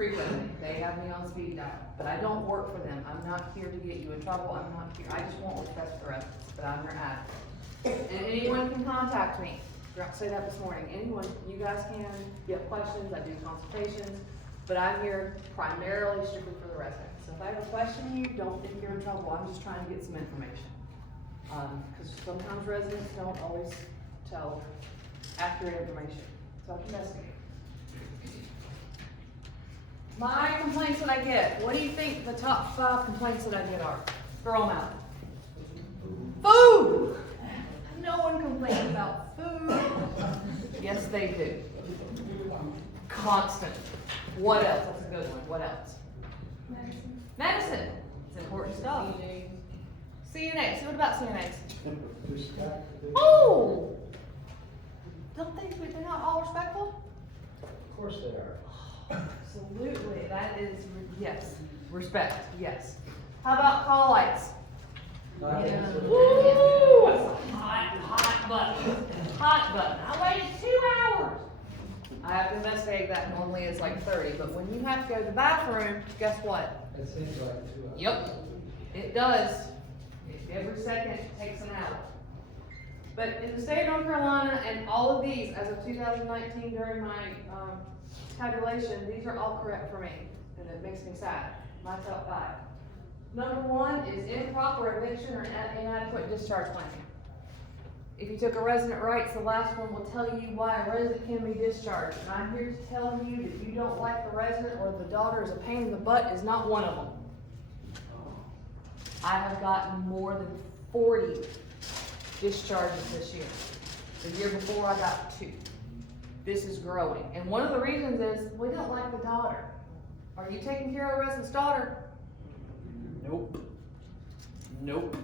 frequently. They have me on speed dial, but I don't work for them. I'm not here to get you in trouble. I'm not here, I just want respect for residents, but I'm their advocate. And anyone can contact me. I say that this morning. Anyone, you guys can, if you have questions, I do consultations, but I'm here primarily strictly for the residents. So if I have a question you, don't think you're in trouble. I'm just trying to get some information. Because sometimes residents don't always tell accurate information. So I can investigate. My complaints that I get, what do you think the top 5 complaints that I get are? Throw them out. Food! No one complains about food. Yes, they do. Constant. What else? That's a good one. What else? Medicine. It's important stuff. CNAs. So what about CNAs? Oh! Don't they, they're not all respectful? Of course they are. Absolutely, that is, yes, respect, yes. How about call lights? Yeah. Woo! That's a hot button. Hot button. I waited 2 hours. I have to investigate that. Normally it's like 30, but when you have to go to the bathroom, guess what? It seems like 2 hours. Yep, it does. Every second takes an hour. But in the state of North Carolina, and all of these, as of 2019 during my tabulation, these are all correct for me, and it makes me sad. My top 5. Number 1 is improper eviction or inadequate discharge planning. If you took a resident rights, the last one will tell you why a resident can be discharged. And I'm here to tell you that you don't like the resident or the daughter is a pain in the butt is not one of them. I have gotten more than 40 discharges this year. The year before I got 2. This is growing. And one of the reasons is we don't like the daughter. Are you taking care of the resident's daughter? Nope. Nope.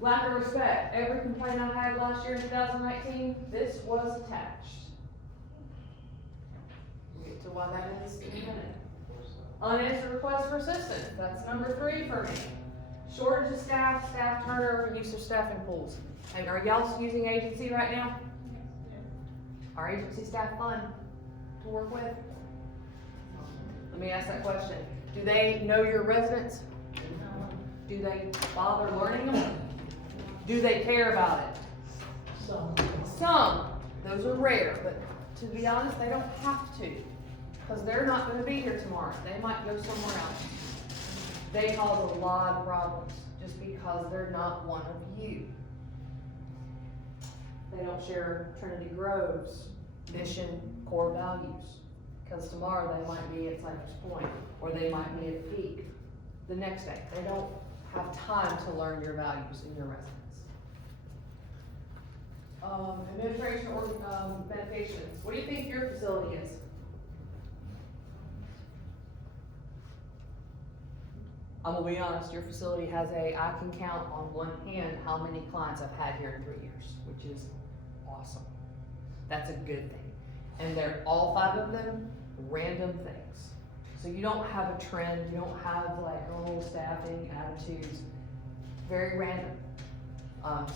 Lack of respect. Every complaint I had last year in 2019, this was attached. We'll get to why that is in a minute. Unanswered requests for assistance. That's number 3 for me. Shortage of staff, staff turnover, use of staffing pools. Hey, are y'all using agency right now? Are agency staff fun to work with? Let me ask that question. Do they know your residents? Do they bother learning them? Do they care about it? Some. Those are rare, but to be honest, they don't have to. Because they're not going to be here tomorrow. They might go somewhere else. They cause a lot of problems just because they're not one of you. They don't share Trinity Grove's mission, core values. Because tomorrow they might be at Cypress Point, or they might be at Peak the next day. They don't have time to learn your values and your residents. Administration or medications. What do you think your facility is? I'm gonna be honest, your facility has I can count on one hand how many clients I've had here in 3 years, which is awesome. That's a good thing. And they're all 5 of them random things. So you don't have a trend, you don't have like, oh, staffing, attitudes, very random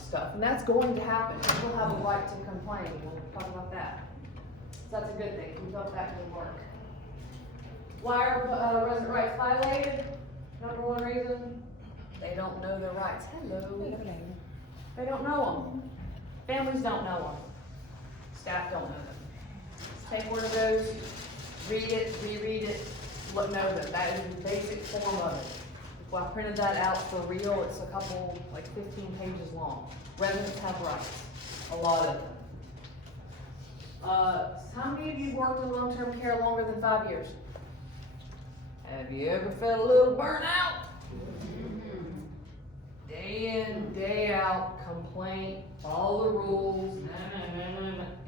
stuff. And that's going to happen. People have a right to complain. We'll talk about that. So that's a good thing. We talk that to work. Why are resident rights violated? Number 1 reason, they don't know their rights. Hello. They don't know them. Families don't know them. Staff don't know them. Take one of those, read it, reread it, know them. That is the basic form of it. Well, I printed that out for real. It's a couple, like 15 pages long. Residents have rights. A lot of them. How many of you worked in long-term care longer than 5 years? Have you ever felt a little burnout? Day in, day out, complaint, follow the rules,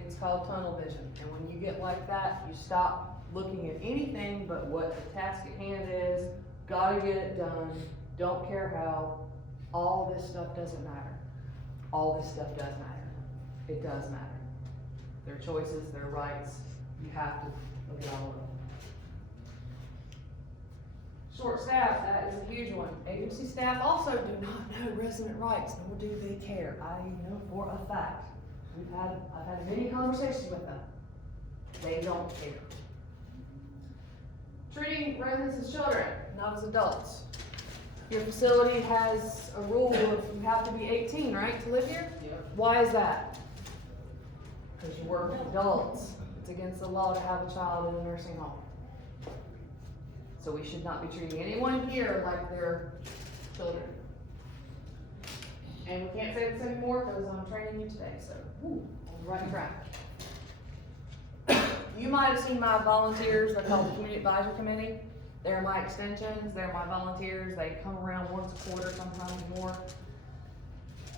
It's called tunnel vision. And when you get like that, you stop looking at anything but what the task at hand is, gotta get it done, don't care how. All this stuff doesn't matter. All this stuff does matter. It does matter. Their choices, their rights, you have to look at all of them. Short staff, that is a huge one. Agency staff also do not know resident rights, nor do they care. I know for a fact. I've had many conversations with them. They don't care. treating residents as children, not as adults. Your facility has a rule of you have to be 18, right, to live here? Yep. Why is that? Because you work with adults. It's against the law to have a child in a nursing home. So we should not be treating anyone here like they're children. And we can't say this anymore because I'm training you today, so, on the right track. You might have seen my volunteers, they're called the Community Advisory Committee. They're my extensions, they're my volunteers, they come around once a quarter, sometimes more.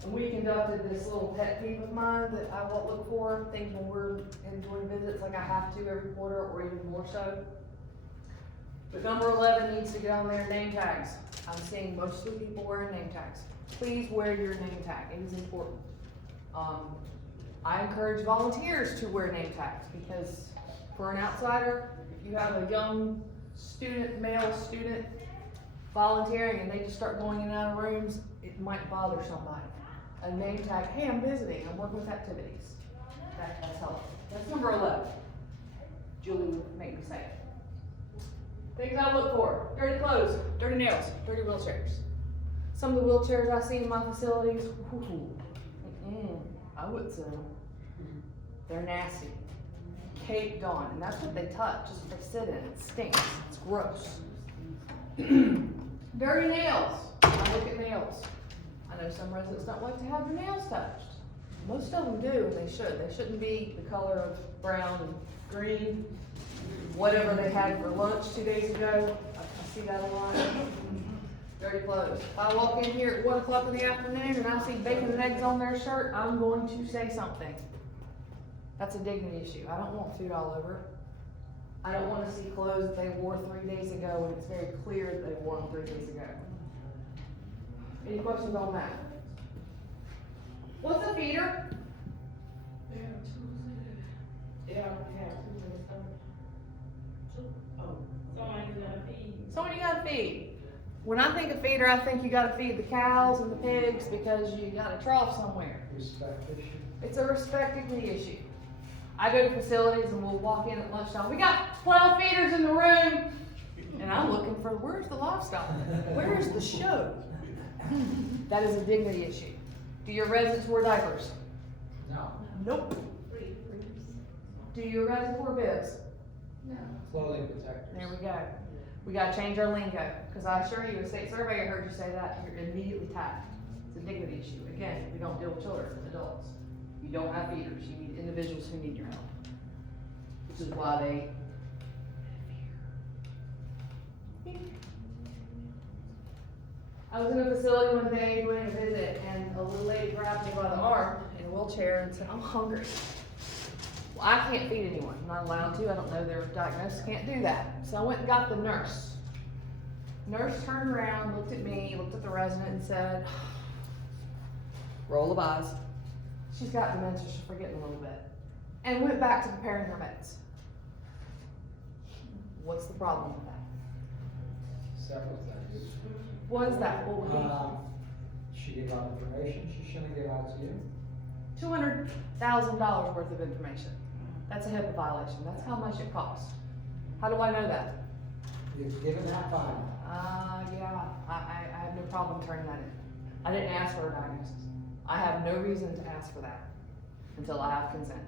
And we conducted this little pet peeve of mine that I will look for, things when we're doing visits, like I have to every quarter or even more so. But number 11 needs to get on their name tags. I'm seeing most of the people wearing name tags. Please wear your name tag, it is important. I encourage volunteers to wear name tags because for an outsider, if you have a young student, male student volunteering and they just start going in and out of rooms, it might bother somebody. A name tag, hey, I'm visiting, I'm working with activities. That's helpful. That's number 11. Julie would make me say it. Things I look for: dirty clothes, dirty nails, dirty wheelchairs. Some of the wheelchairs I see in my facilities, I wouldn't sit in them. They're nasty, caked on, and that's what they touch, is what they sit in. It stinks, it's gross. Dirty nails, I look at nails. I know some residents don't like to have their nails touched. Most of them do, and they should. They shouldn't be the color of brown and green, whatever they had for lunch 2 days ago. I see that a lot. Dirty clothes. If I walk in here at 1 o'clock in the afternoon and I see bacon and eggs on their shirt, I'm going to say something. That's a dignity issue. I don't want food all over. I don't want to see clothes that they wore 3 days ago and it's very clear that they wore them 3 days ago. Any questions on that? What's a feeder? Someone you gotta feed. When I think of feeder, I think you gotta feed the cows and the pigs because you got a trough somewhere. Respect issue. It's a respect dignity issue. I go to facilities and we'll walk in at lunchtime. We got 12 feeders in the room. And I'm looking for, where's the livestock? Where's the show? That is a dignity issue. Do your residents wear diapers? No. Nope. Do your residents wear bibs? No. Clothing protectors. There we go. We gotta change our lingo, because I assure you, a state surveyor heard you say that, you're immediately tagged. It's a dignity issue. Again, we don't deal with children, adults. You don't have feeders, you need individuals who need your help. Which is why they I was in a facility one day doing a visit, and a little lady grabbed me by the arm in a wheelchair and said, I'm hungry. Well, I can't feed anyone. I'm not allowed to. I don't know their diagnosis. Can't do that. So I went and got the nurse. Nurse turned around, looked at me, looked at the resident and said, roll of eyes. She's got dementia, she's forgetting a little bit. And went back to preparing her meds. What's the problem with that? Several things. What is that? What would be? She gave out information she shouldn't give out to you. $200,000 worth of information. That's a HIPAA violation. That's how much it costs. How do I know that? You've given that fine. Yeah, I have no problem turning that in. I didn't ask for a diagnosis. I have no reason to ask for that until I have consent.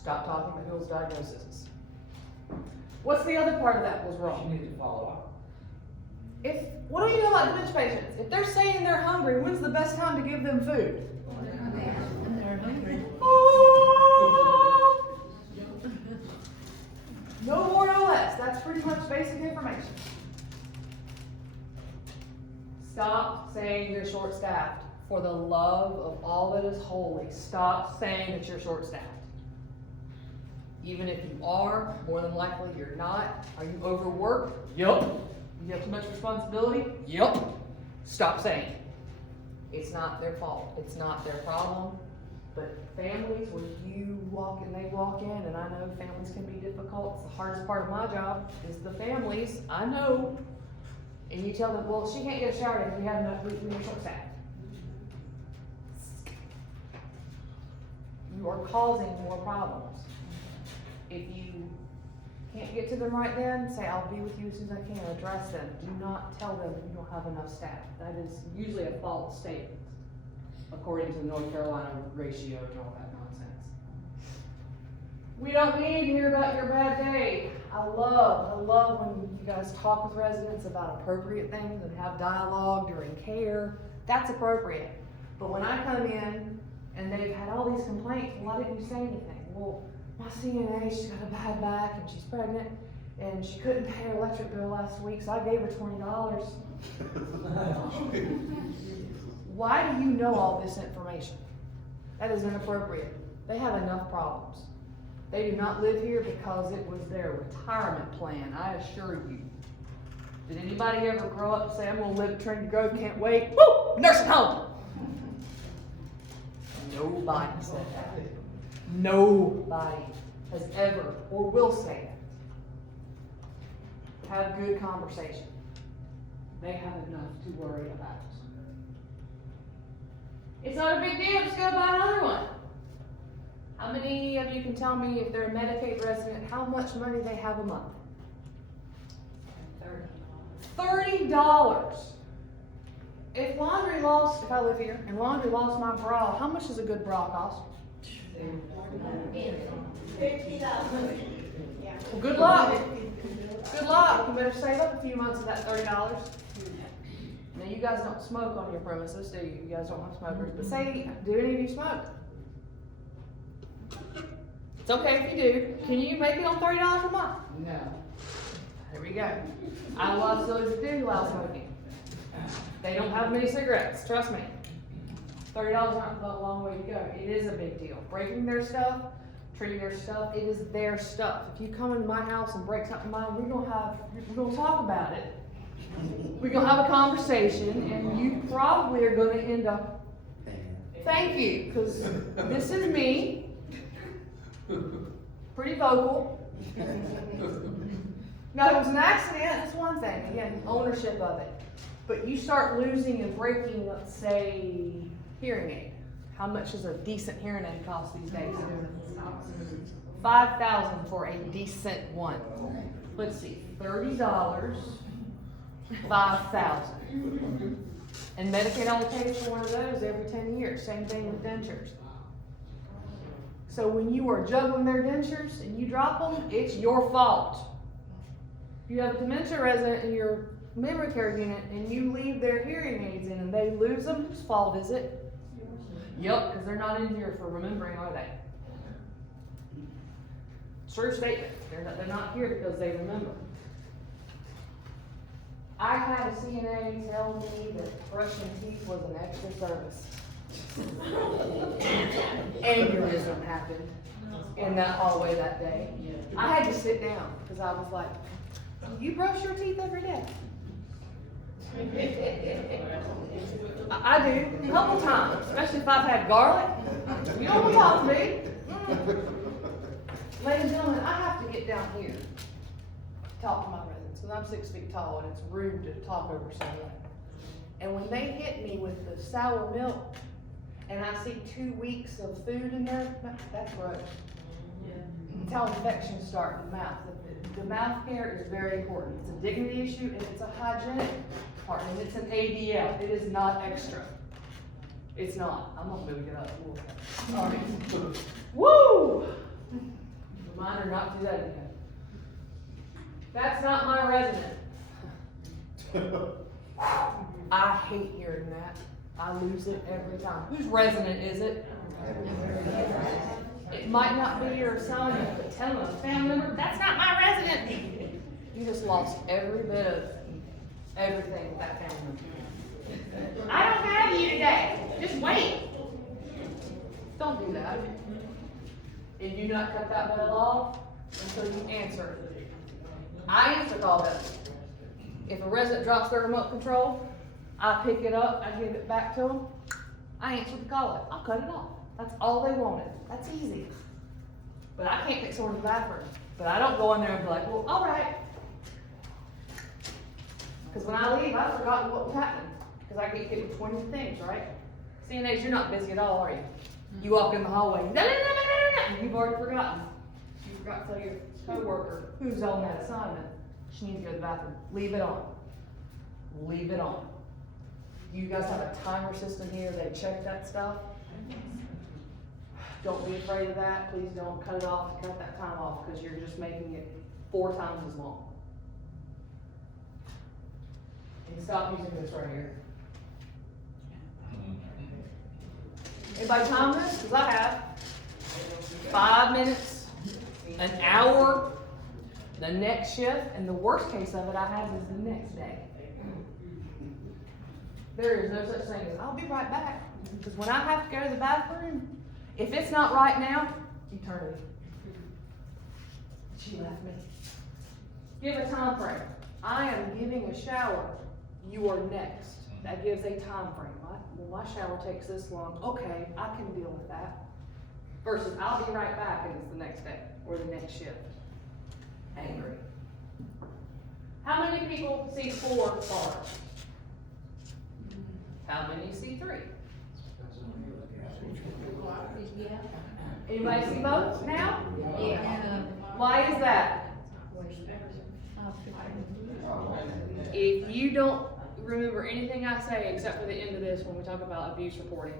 Stop talking about people's diagnoses. What's the other part of that was She wrong? needs to follow up. What do you know about dementia patients? If they're saying they're hungry, when's the best time to give them food? They're hungry. Oh! No more, no less. That's pretty much basic information. Stop saying you're short-staffed. For the love of all that is holy, stop saying that you're short-staffed. Even if you are, more than likely you're not. Are you overworked? Yup. You have too much responsibility? Yup. Stop saying it. It's not their fault. It's not their problem. But families, when you walk and they walk in, and I know families can be difficult. It's the hardest part of my job is the families. I know. And you tell them, well, she can't get a shower if we have enough, we're short-staffed. You are causing more problems. If you Can't get to them right then, say, I'll be with you as soon as I can, address them. Do not tell them you don't have enough staff. That is usually a false statement, according to the North Carolina ratio and all that nonsense. We don't need to hear about your bad day. I love when you guys talk with residents about appropriate things and have dialogue during care. That's appropriate. But when I come in and they've had all these complaints, why didn't you say anything? Well, my CNA, she's got a bad back and she's pregnant and she couldn't pay her electric bill last week, so I gave her $20. Why do you know all this information? That is inappropriate. They have enough problems. They do not live here because it was their retirement plan, I assure you. Did anybody ever grow up and say, I'm gonna live at Trinity Grove, can't wait, woo, nursing home? Nobody said that. Nobody has ever or will say that. Have good conversation. They have enough to worry about. It's not a big deal, just go buy another one. How many of you can tell me if they're a Medicaid resident, how much money they have a month? $30. If I live here, and laundry lost my bra, how much does a good bra cost? $50. Well, good luck. Good luck. You better save up a few months of that $30. Now, you guys don't smoke on your premises, do you? You guys don't have smokers. But say, do any of you smoke? It's okay if you do. Can you make it on $30 a month? No. There we go. I know a lot of facilities that do allow smoking. They don't have many cigarettes, trust me. $30 not a long way to go. It is a big deal. Breaking their stuff, treating their stuff, it is their stuff. If you come into my house and break something of mine, we're gonna talk about it. We're gonna have a conversation, and you probably are gonna end up, thank you, because this is me, pretty vocal. Now, it was an accident, that's one thing, again, ownership of it. But you start losing and breaking, let's say, hearing aid. How much does a decent hearing aid cost these days? $5,000 for a decent one. Let's see, $30, $5,000. And Medicaid only pays for one of those every 10 years. Same thing with dentures. So when you are juggling their dentures and you drop them, it's your fault. If you have a dementia resident in your memory care unit and you leave their hearing aids in and they lose them, whose fault is it? Yep, because they're not in here for remembering, are they? True statement. They're not here because they remember. I had a CNA tell me that brushing teeth was an extra service. Aneurysm happened in that hallway that day. I had to sit down because I was like, you brush your teeth every day? I do, a couple times, especially if I've had garlic. You don't want to talk to me. Ladies and gentlemen, I have to get down here to talk to my residents because I'm 6 feet tall and it's rude to talk over someone. And when they hit me with the sour milk and I see 2 weeks of food in there, that's gross. It's how infections start in the mouth. The mouth care is very important. It's a dignity issue and it's a hygienic part, and it's an ADL. It is not extra. It's not. I'm not moving it up. All right. Woo! Reminder not to do that again. That's not my resident. I hate hearing that. I lose it every time. Whose resident is it? It might not be your assignment, but tell them a family member, that's not my resident. You just lost every bit of everything with that family member. I don't have you today. Just wait. Don't do that. And do not cut that bell off until you answer it. I answer call bells. If a resident drops their remote control, I pick it up, I give it back to them, I answer the call. I'll cut it off. That's all they wanted. That's easy. But I can't pick someone in the bathroom. But I don't go in there and be like, well, all right. Because when I leave, I've forgotten what was happening. Because I get hit with 20 things, right? CNAs, you're not busy at all, are you? You walk in the hallway, no, you've already forgotten. forgot to tell your coworker who's on that assignment, she needs to go to the bathroom, leave it on. Leave it on. You guys have a timer system here, they check that stuff. Don't be afraid of that, please don't cut it off, cut that time off, cause you're just making it 4 times as long. And stop using this right here. Anybody time this? Cause I have. 5 minutes, an hour, the next shift, and the worst case of it I have is the next day. There is no such thing as, I'll be right back, because when I have to go to the bathroom, if it's not right now, eternity. She left me. Give a time frame. I am giving a shower, you are next. That gives a time frame. Well, my shower takes this long, okay, I can deal with that. Versus, I'll be right back, and it's the next day, or the next shift. Angry. How many people see 4 bars? How many see 3? Yeah. Anybody see both now? Yeah. Why is that? If you don't remember anything I say except for the end of this when we talk about abuse reporting,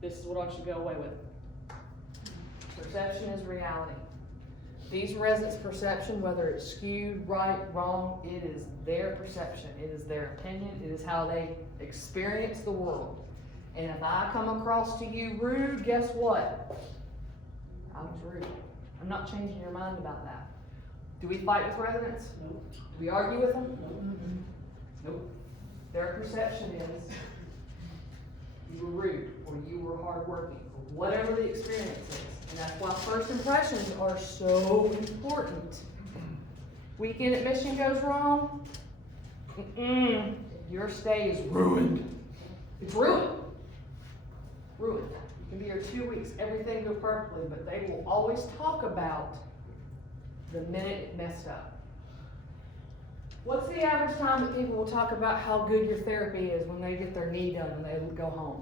this is what I want you to go away with. Perception is reality. These residents' perception, whether it's skewed, right, wrong, it is their perception. It is their opinion. It is how they experience the world. And if I come across to you rude, guess what? I was rude. I'm not changing your mind about that. Do we fight with residents? Nope. Do we argue with them? Nope. Their perception is you were rude, or you were hardworking, or whatever the experience is. And that's why first impressions are so important. Weekend admission goes wrong, your stay is ruined. It's ruined. Ruined. You can be here 2 weeks, everything goes perfectly, but they will always talk about the minute it messed up. What's the average time that people will talk about how good your therapy is when they get their knee done and they go home?